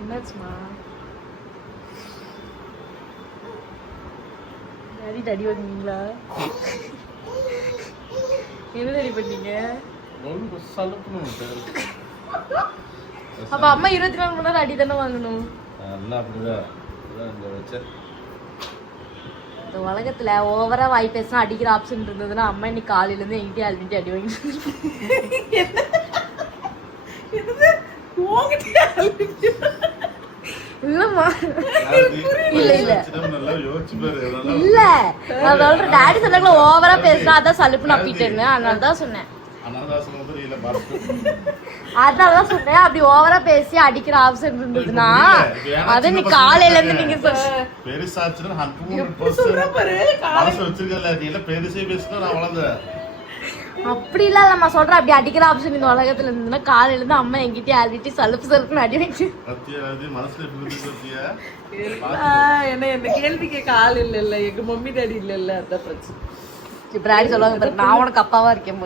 என்னாச்சுமா? Daddy daddy வந்தீங்களா? என்ன டாடி பண்ணீங்க? அப்ப அம்மா 24 மணி நேரம் அடி தானே வாங்கணும். இந்த உலகத்துல ஓவரா வாய் பேசினா அடிக்கிற ஆப்ஷன் இருந்ததுன்னா அம்மா இன்னைக்கு காலையில இருந்து எங்கிட்டே அழுவிட்டு அடி வாங்கி இல்லம்மா இல்ல இல்ல இல்ல நான் சொல்றேன் டாடி சொன்னாங்களா ஓவரா பேசினா அதான் சலுப்புன்னு அப்பிட்டேன்னு அதனாலதான் சொன்னேன். அதனாலதான் சொன்னேன் அப்படி ஓவரா பேசி அடிக்கிற ஆப்ஷன் இருந்ததுன்னா அது நீ காலையில இருந்து நீங்க அப்படி இல்ல நம்ம சொல்றேன் அப்படி அடிக்கிற ஆப்ஷன் இந்த உலகத்துல இருந்ததுன்னா காலையில இருந்து அம்மா எங்கிட்டே ஆடிட்டு சலுப்பு சலுப்புன்னு அடி வச்சு என்ன கேள்வி கேட்க ஆள் இல்ல எங்க மம்மி டாடி இல்ல அதான் பிரச்சனை. இப்ப டாடி சொல்லுவாங்க நான் உனக்கு அப்பாவா இருக்கேன்.